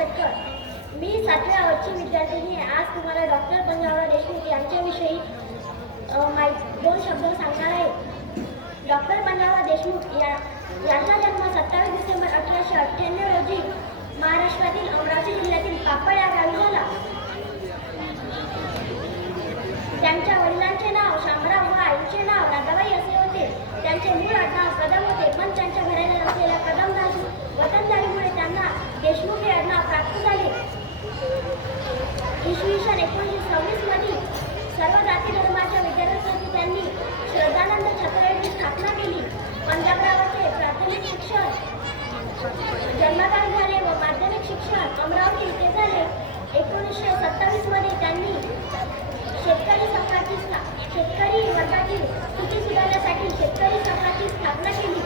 आंबेडकर मी सातव्या वर्षी विद्यार्थिनी आज तुम्हाला डॉक्टर पंजाबराव देशमुख यांच्याविषयी माहिती दोन शब्द सांगणार आहे. डॉक्टर पंजाबराव देशमुख या यांचा जन्म सत्तावीस डिसेंबर अठराशे अठ्ठ्याण्णव रोजी महाराष्ट्रातील अमरावती जिल्ह्यातील पापड या गावी झाला. त्यांच्या वडिलांचे नाव शिक्षण अमरावती येथे झाले. एकोणीसशे सत्तावीसमध्ये त्यांनी शेतकरी संघाची शेतकरी वर्गाची स्थिती सुधारण्यासाठी शेतकरी संघाची स्थापना केली.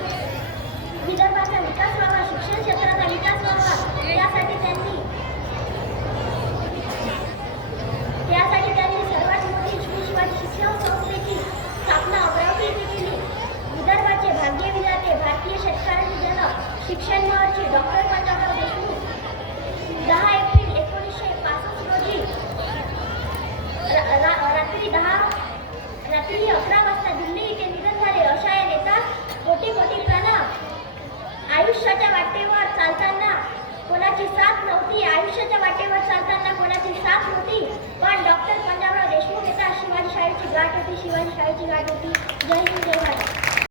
विदर्भाचा विकास व्हावा शिक्षण क्षेत्राचा विकास व्हावा यासाठी त्यांनी त्यासाठी त्यांनी सर्वात मोठी श्री शिवाजी शिक्षण संस्थेची स्थापना अमरावती येथे केली. विदर्भाचे भाग्य विधाते भारतीय शेतकऱ्यांचे जनक शिक्षण महर्षी डॉक्टर कोणाची साथ नव्हती आयुष्याच्या वाटेवर चालताना कोणाची साथ नव्हती. पण डॉक्टर पंजाबराव देशमुख येतात शिवाजी शाळेची गाठ होती शिवाजी शाळेची गाठ होती. जय हिंद